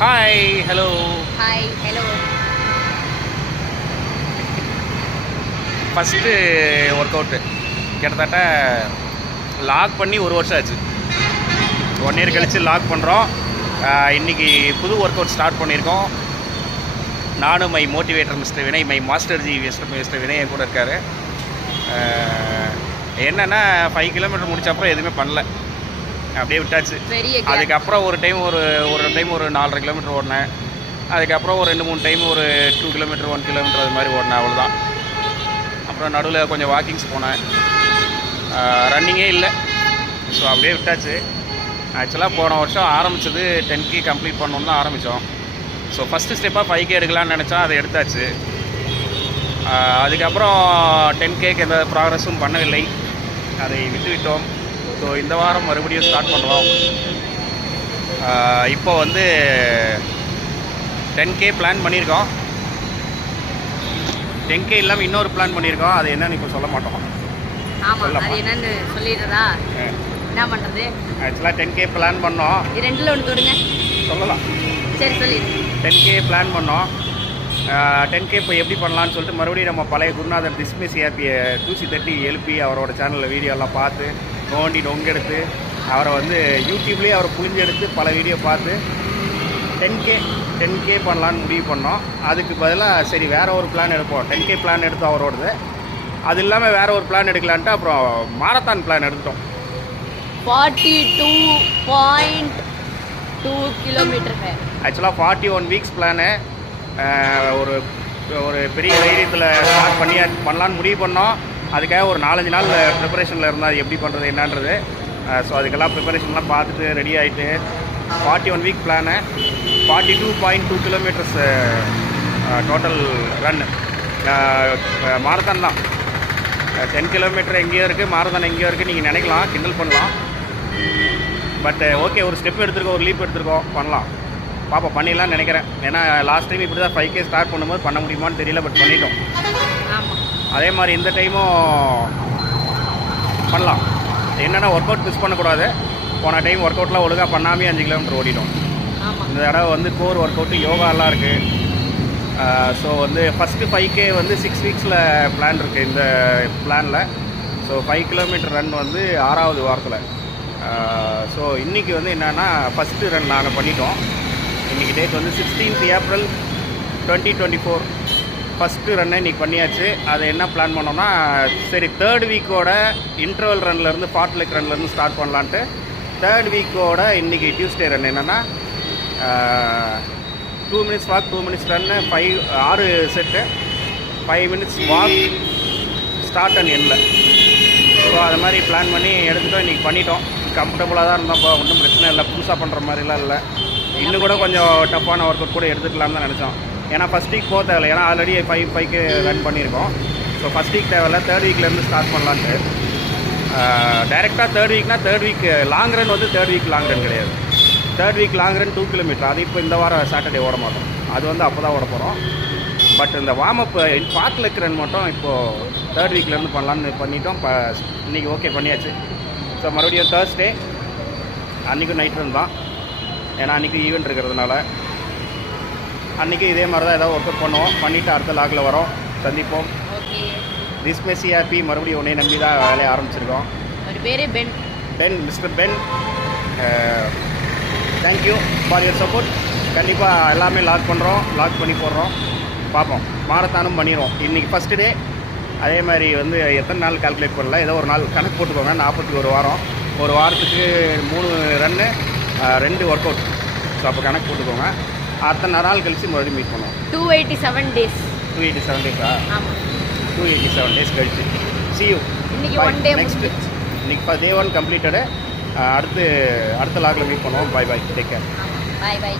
Hi hello. Hi hello. First work out கிட்டத்தட்ட lock பண்ணி ஒரு வருஷம் ஆச்சு. 1 இயர் கழித்து லாக் பண்ணுறோம். இன்றைக்கி புது ஒர்க் அவுட் ஸ்டார்ட் பண்ணியிருக்கோம். நானும் my motivator mister Vinay, my master ji mister Vinay என் கூட இருக்கார். என்னென்னா 5 கிலோமீட்டர் முடிச்ச அப்புறம் எதுவுமே பண்ணல, அப்படியே விட்டாச்சு. அதுக்கப்புறம் ஒரு டைம் ஒரு 4.5 கிலோமீட்டர் ஓடினேன். அதுக்கப்புறம் ஒரு 2-3 டைம் ஒரு 2 கிலோமீட்டர் 1 கிலோமீட்டர் அது மாதிரி ஓடினேன், அவ்வளோதான். அப்புறம் நடுவில் கொஞ்சம் வாக்கிங்ஸ் போனேன், ரன்னிங்கே இல்லை. ஸோ அப்படியே விட்டாச்சு. ஆக்சுவலாக போன வருஷம் ஆரம்பித்தது 10K கம்ப்ளீட் பண்ணணுன்னு தான் ஆரம்பித்தோம். ஸோ ஃபஸ்ட்டு ஸ்டெப்பாக 5K எடுக்கலான்னு நினச்சா அதை எடுத்தாச்சு. அதுக்கப்புறம் 10Kக்கு எந்த ப்ராக்ரஸும் பண்ணவில்லை, அதை விட்டுவிட்டோம். ஸோ இந்த வாரம் மறுபடியும் ஸ்டார்ட் பண்ணுறோம். இப்போ வந்து 10K பிளான் பண்ணியிருக்கோம். 10K இல்லாமல் இன்னொரு பிளான் பண்ணியிருக்கோம், அது என்னன்னு இப்போ சொல்ல மாட்டோம். ஆமாம், அது என்னன்னு சொல்லிடுறதா? என்ன பண்ணுறது? ஆக்சுவலாக 10K பிளான் பண்ணோம். ரெண்டில் ஒன்று தொடுங்க, சொல்லலாம். சரி சொல்லிடு. 10K பிளான் பண்ணோம். 10K இப்போ எப்படி பண்ணலான்னு சொல்லிட்டு மறுபடியும் நம்ம பழைய குருநாதர் டிஸ்மிஸ் ஏபியை தூசி தட்டி எழுப்பி அவரோட சேனலில் வீடியோலாம் பார்த்து நோண்டி நொங்கெடுத்து அவரை வந்து யூடியூப்லேயே அவரை புழிஞ்சு எடுத்து பல வீடியோ பார்த்து 10K பண்ணலான்னு முடிவு பண்ணோம். அதுக்கு பதிலாக சரி வேறு ஒரு பிளான் எடுப்போம். 10K பிளான் எடுத்தோம் அவரோடது. அது இல்லாமல் வேறு ஒரு பிளான் எடுக்கலான்ட்டு அப்புறம் மாரத்தான் பிளான் எடுத்துட்டோம். 42.2 கிலோமீட்டர். ஆக்சுவலாக 41 வீக்ஸ் பிளானு. ஒரு ஒரு பெரிய தைரியத்தில் ஸ்டார்ட் பண்ணலான்னு முடிவு பண்ணோம். அதுக்காக ஒரு 4-5 நாள் ப்ரிப்பரேஷனில் இருந்தால் அது எப்படி பண்ணுறது என்னன்றது. ஸோ அதுக்கெல்லாம் ப்ரிப்பரேஷன்லாம் பார்த்துட்டு ரெடி ஆகிட்டு 41 week plan. 42.2 kilometres total run. Marathon தான். 10 கிலோமீட்டர் எங்கேயோ இருக்குது, மாரத்தான் எங்கேயோ இருக்குது நீங்கள் நினைக்கலாம், கிண்டல் பண்ணலாம். பட் ஓகே, ஒரு ஸ்டெப் எடுத்துருக்கோம், ஒரு லீப் எடுத்துருக்கோம், பண்ணலாம். பாப்பா பண்ணிடலான்னு நினைக்கிறேன். ஏன்னா லாஸ்ட் டைம் இப்படி தான் 5K ஸ்டார்ட் பண்ணும்போது பண்ண முடியுமான்னு தெரியல, பட் பண்ணிட்டோம். அதே மாதிரி இந்த டைமும் பண்ணலாம். என்னென்னா ஒர்க் அவுட் மிஸ் பண்ணக்கூடாது. போன டைம் ஒர்க் அவுட்லாம் ஒழுங்காக பண்ணாமே 5 கிலோமீட்டர் ஓடிட்டோம். இந்த தடவை வந்து கோர் ஒர்க் அவுட்டு யோகாலாம் இருக்குது. ஸோ வந்து ஃபஸ்ட்டு 5K வந்து 6 வீக்ஸில் பிளான் இருக்குது இந்த பிளானில். ஸோ 5 கிலோமீட்டர் ரன் வந்து 6வது வாரத்தில். ஸோ இன்றைக்கி வந்து என்னென்னா ஃபஸ்ட்டு ரன் நாங்கள் பண்ணிட்டோம். இன்றைக்கி டேட் வந்து 16th April 2024. ஃபஸ்ட்டு ரன்னை இன்றைக்கி பண்ணியாச்சு. அதை என்ன பிளான் பண்ணோம்னா, சரி 3rd வீக்கோட இன்டர்வல் ரன்லேருந்து ஃபார்ட்லெக் ரன்லேருந்து ஸ்டார்ட் பண்ணலான்ட்டு 3rd வீக்கோட இன்றைக்கி டியூஸ்டே ரன் என்னென்னா 2 minutes walk, 2 minutes run, 6 set, 5 minutes walk, start and எண்டில். ஸோ அது மாதிரி பிளான் பண்ணி எடுத்துகிட்டோம். இன்றைக்கி பண்ணிட்டோம். கம்ஃபர்டபுளாக தான் இருந்தோம், ஒன்றும் பிரச்சனை இல்லை. புதுசாக பண்ணுற மாதிரிலாம் இல்லை. இன்னும் கூட கொஞ்சம் டஃப்பான ஒர்க் அவுட் கூட எடுத்துக்கலாம்னு தான் நினச்சோம். ஏன்னா ஃபஸ்ட் வீக் போக தேவையில்லை, ஏன்னா ஆல்ரெடி 5K ரன் பண்ணியிருக்கோம். ஸோ ஃபஸ்ட் வீக் தேவையில்லை, 3rd வீக்லேருந்து ஸ்டார்ட் பண்ணலான்ட்டு. டைரெக்டாக 3rd வீக்னா 3rd week long run வந்து 3rd வீக் லாங் ரன் கிடையாது. 3rd week long run 2 kilometre. அது இப்போ இந்த வாரம் சாட்டர்டே ஓட மாட்டோம், அது வந்து அப்போ தான் ஓட போகிறோம். பட் இந்த வார்ம் அப் ஃபார்ட்லெக் ரன் மட்டும் இப்போது 3rd வீக்லேருந்து பண்ணலான்னு பண்ணிட்டோம். இன்றைக்கி ஓகே பண்ணியாச்சு. ஸோ மறுபடியும் தேர்ஸ்டே அன்றைக்கும் நைட் ரன் தான், ஏன்னா அன்றைக்கி ஈவெண்ட் இருக்கிறதுனால. அன்றைக்கி இதே மாதிரி தான் ஏதாவது ஒர்க் அவுட் பண்ணுவோம். பண்ணிவிட்டு அடுத்த லாகில் வரோம், சந்திப்போம். டிஸ்மெஸி ஹாப்பி மறுபடியும் உன்னை நம்பி தான் வேலையை ஆரம்பிச்சிருக்கோம். ஒரு பேர் Ben, mister Ben. Thank you for your support. கண்டிப்பாக எல்லாமே லாக் பண்ணுறோம், லாக் பண்ணி போடுறோம், பார்ப்போம். மாரத்தானும் பண்ணிடுவோம். இன்றைக்கி ஃபஸ்ட்டு டே. அதே மாதிரி வந்து எத்தனை நாள் கால்குலேட் பண்ணல, ஏதோ ஒரு நாள் கணக்கு போட்டுக்கோங்க. 41 வாரம், ஒரு வாரத்துக்கு 3 ரன்னு, 2 ஒர்க் அவுட். ஸோ அப்போ கணக்கு போட்டுக்கோங்க. அத்தனை நாள் கழித்து மறுபடியும் மீட் பண்ணுவோம். 287 டேஸ். 287 டேஸா? ஆமாம், 287 டேஸ் கழிச்சு. See you. இன்னைக்கு 1 டே நெக்ஸ்ட். இன்னைக்கு day 1 கம்ப்ளீட்டடு. அடுத்த லாகில் மீட் பண்ணுவோம். Bye bye, take care. Bye by.